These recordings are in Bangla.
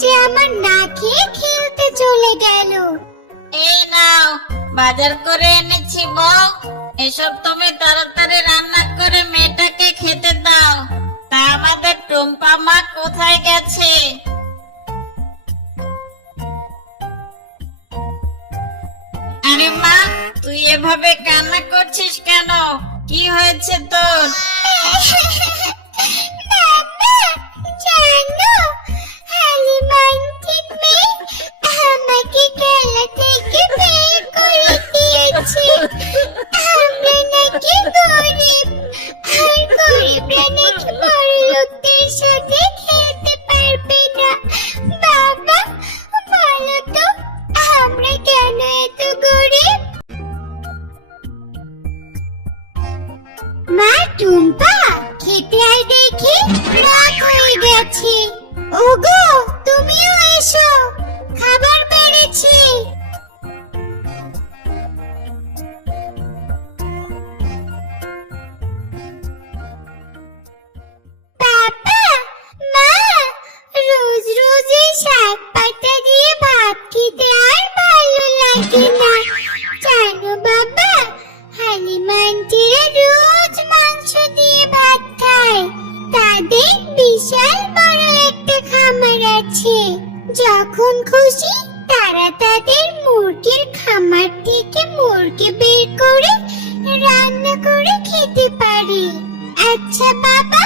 যে আমার না খেয়ে খেলতে চলে গেল। এই নাও, বাজার করে এনেছি বউ। এসব তুমি তাড়াতাড়ি রান্না করে মেয়েটাকে খেতে দাও। তা আমাদের টুম্পা মা কোথায় গেছে? আরে মা, তুই এভাবে কান্না করছিস কেন? কি হয়েছে তোর? জানো, হালিমা আন্টির মেয়ে আমাকে খেলা থেকে বের করে দিয়েছে। আমরা নাকি গরিব, আর গরিবরা নাকি বড় লোকদের সাথে খেলতে পারবে না। বাবা, বলো তো আমরা কেন এত গরিব? মা, টুম্পা খেতে আয় দেখি, রাত হয়ে গেছে। ওগো, তুমিও এসো, খাবার বেড়েছে। বাবা, মা, রোজ রোজ এই শাক পাতা দিয়ে ভাত খেতে আর ভালো লাগে না। জানো বাবা, হালিমা আন্টিরা রোজ মাংস দিয়ে ভাত খায়। তাদের বিশাল বড় একটা খামার আছে। যখন খুশি তারা তাদের মুরগির খামার থেকে মুরগি বের করে রান্না করে খেতে পারে। আচ্ছা বাবা,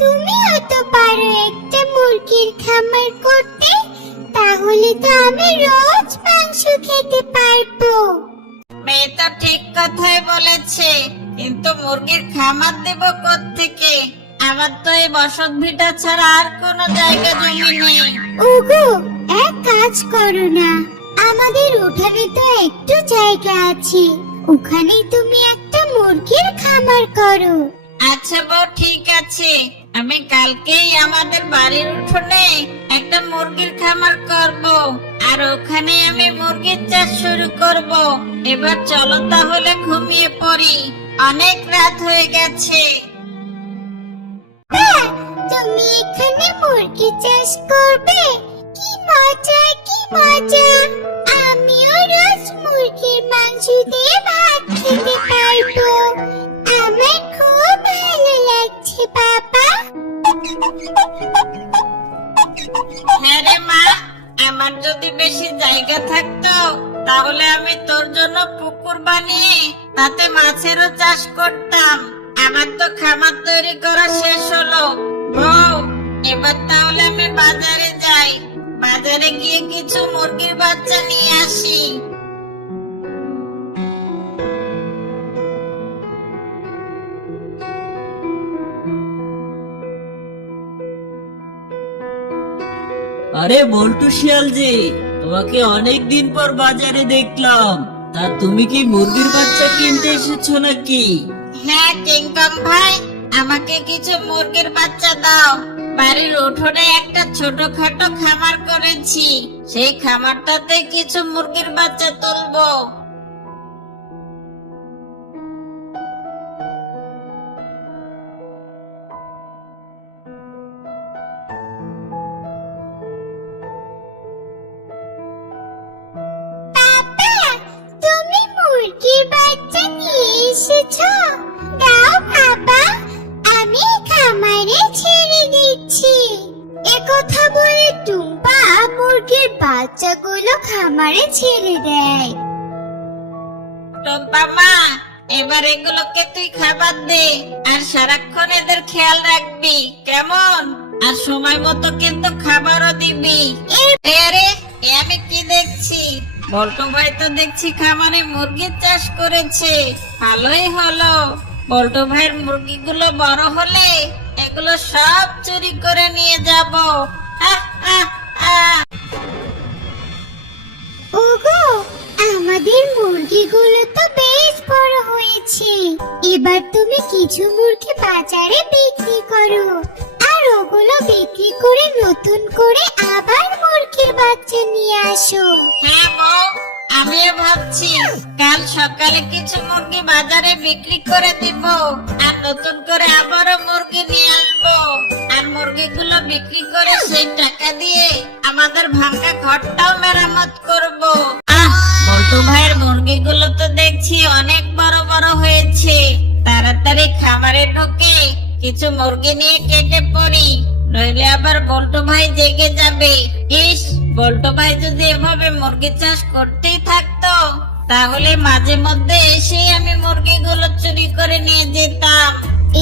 তুমিও তো পারো একটা মুরগির খামার করতে, তাহলে তো আমি রোজ মাংস খেতে পারবো। মেয়ে তো ঠিক কথাই বলেছে, কিন্তু মুরগির খামার দেব কোত্থেকে? আমার তো এই বসত ভিটা ছাড়া আর কোনো জায়গা জমি নেই। ওগো, এক কাজ করো না, আমাদের উঠানে তো একটু জায়গা আছে, ওখানেই তুমি একটা মুরগির খামার করো। আচ্ছা বউ, ঠিক আছে, আমি কালকেই আমাদের বাড়ির উঠোনে একটা মুরগির খামার করব, আর ওখানে আমি মুরগির চাষ শুরু করব। এবার চলো তাহলে ঘুমিয়ে পড়ি, অনেক রাত হয়ে গেছে। তুমি এখানে মুরগি চাষ করবে? কি মজা, কি মজা! আমিও রোজ মুরগির মাংস দিয়ে ভাত খেতে পারবো। আমার খুব ভালো লাগছে বাবা। হ্যাঁ রে মা, আমার যদি বেশি জায়গা থাকতো তাহলে আমি তোর জন্য পুকুর বানিয়ে তাতে মাছেরও চাষ করতাম। আমার তো খামার তৈরি করা শেষ হলো বউ। এবার তাহলে আমি বাজারে যাই, বাজারে গিয়ে কিছু মুরগির বাচ্চা নিয়ে আসি। আরে বল্টু শিয়াল যে, তোমাকে অনেক দিন পর বাজারে দেখলাম। তা তুমি কি মুরগির বাচ্চা কিনতে এসেছো নাকি? হ্যাঁ কিংকং ভাই, আমাকে কিছু মুরগির বাচ্চা দাও। বাড়ির উঠোনে একটা ছোটখাটো খামার করেছি, সেই খামারটাতে কিছু মুরগির বাচ্চা তুলবো। বাবা, তুমি মুরগির বাচ্চা নিয়ে এসেছো? দাও বাবা, আমি খামারে ছেড়ে দিচ্ছি। একথা বলে টুম্পা মুরগির বাচ্চাগুলো খামারে ছেড়ে দেয়। টম্পা মা, এবার এগুলোকে তুই খাবার দে, আর সারাক্ষণ এদের খেয়াল রাখবি কেমন? আর সময় মতো কিন্তু খাবারও দিবি। আরে এ আমি কি দেখছি? বল্টু ভাই তো দেখছি খামারে মুরগির চাষ করেছে, ভালোই হলো। বল্টু ভাইয়ের মুরগিগুলো বড় হলে এগুলো সব চুরি করে নিয়ে যাব। আহ, আহ, আহ। ওগো, আমাদের মুরগিগুলো তো বেশ বড় হয়েছে। এবার তুমি কিছু মুরগি বাজারে বিক্রি করো, আর ওগুলো বিক্রি করে নতুন করে আবার মুরগির বাচ্চা নিয়ে আসো। হ্যাঁ বউ, আমিও ভাবছি কাল সকালে কিছু মুরগি বাজারে বিক্রি করে দিব, আর নতুন করে আবারও মুরগি নিয়ে আসবো, আর মুরগিগুলো বিক্রি করে সেই টাকা দিয়ে আমাদের ভাঙা ঘরটাও মেরামত করব। বল্টু ভাইয়ের মুরগিগুলো তো দেখছি অনেক বড় বড় হয়েছে, তাড়াতাড়ি খামারে ঢুকে কিছু মুরগি নিয়ে কেটে পড়ি, নইলে আবার বল্টু ভাই জেগে যাবে। ইস, বল্টু ভাই যদি এভাবে মুরগি চাষ করতেই থাকতো তাহলে মাঝে মধ্যে এসে আমি মুরগিগুলো চুরি করে নিয়ে যেতাম।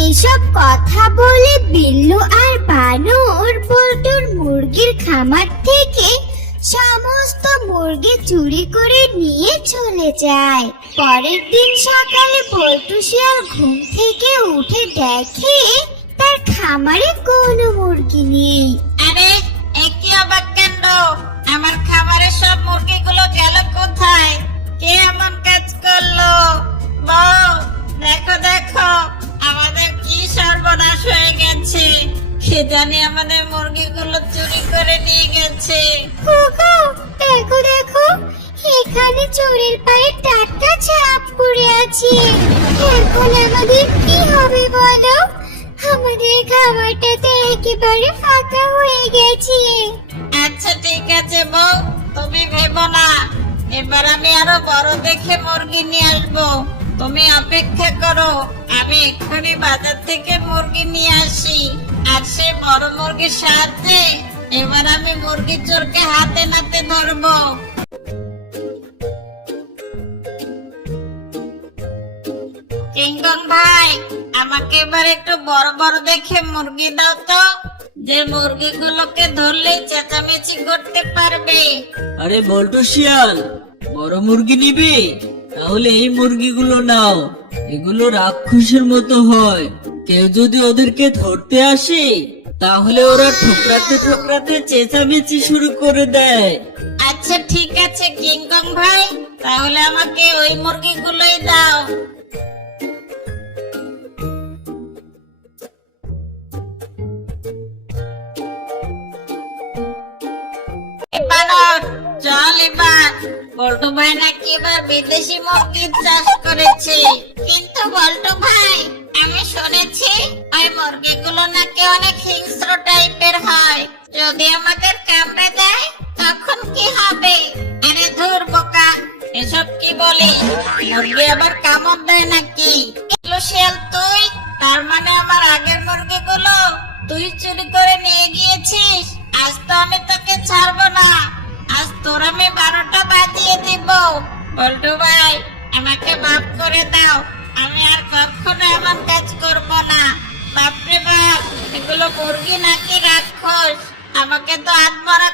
এইসব কথা বলে বিল্লু আর বানর বল্টুর মুরগির খামার থেকে সমস্ত মুরগি চুরি করে নিয়ে চলে যায়। পরের দিন সকালে বল্টু শিয়াল ঘুম থেকে উঠে দেখে তার খামারে কোনো মুরগি নেই। আরে, একই অবাক কাণ্ড! আমার খামারে সব মুরগিগুলো গেল কোথায়? কে এমন কাজ করলো? বউ, দেখো দেখো, আমাদের কি সর্বনাশ হয়ে গেছে! কে জানি আমাদের মুরগিগুলো চুরি করে নিয়ে গেছে। ওগো, দেখো দেখো, এখানে চোরের পায়ে টাটকা ছাপ পড়ে আছে। এখন আমাদের কি হবে বলো? আমাদের খাবারটা তো একেবারে ফাঁকা হয়ে গেছে। আচ্ছা ঠিক আছে বউ, তুমি ভেবো না, এবার আমি আরো বড় দেখে মুরগি নিয়ে আসবো। তুমি অপেক্ষা করো, আমি এক্ষুনি বাজার থেকে মুরগি নিয়ে আসি, আর সেই বড় মুরগির সাহায্যে এবার আমি মুরগি চোরকে হাতে নাতে ধরবো। কিংকং ভাই, আমাকে এবার একটু বড় বড় দেখে মুরগি দাও তো, যে মুরগিগুলোকে ধরলেই চেঁচামেচি করতে পারবে। আরে বল্টু শিয়াল, বড় মুরগি নিবি? তাহলে এই মুরগিগুলো নাও, এগুলো রাক্ষসের মতো হয়, কেউ যদি ওদেরকে ধরতে আসে তাহলে ওরা ঠোকরাতে ঠোকরাতে চেঁচামেচি শুরু করে দেয়। আচ্ছা ঠিক আছে কিংকং ভাই, তাহলে আমাকে ওই মুরগিগুলোই দাও। বানর, চল এবার। বল্টু ভাই নাকি এবার বিদেশি মুরগির চাষ করেছে, কিন্তু বল্টু ভাই, আমি শুনেছি ওই মুরগিগুলো নাকি অনেক হিংস্র টাইপের হয়, যদি আমাদের কামড়ে দেয় তখন কি হবে? আরে ধুর বোকা, এসব কি বলিস? মুরগি আবার কামড় দেয় নাকি? এগুলো শিয়াল তুই, তার মানে আমার আগের মুরগিগুলো তুই চুরি করে নিয়ে গিয়েছিস? আজ তো আমি তোকে ছাড়বো না, আজ তোর আমি 12টা বাজিয়ে দিব। বল্টু ভাই, আমাকে মাফ করে দাও, আমি আর কখনো এমন কাজ করব না। বাপরে বাপ, এগুলো মুরগি নাকি রাক্ষস? আমাকে তো আত্মরা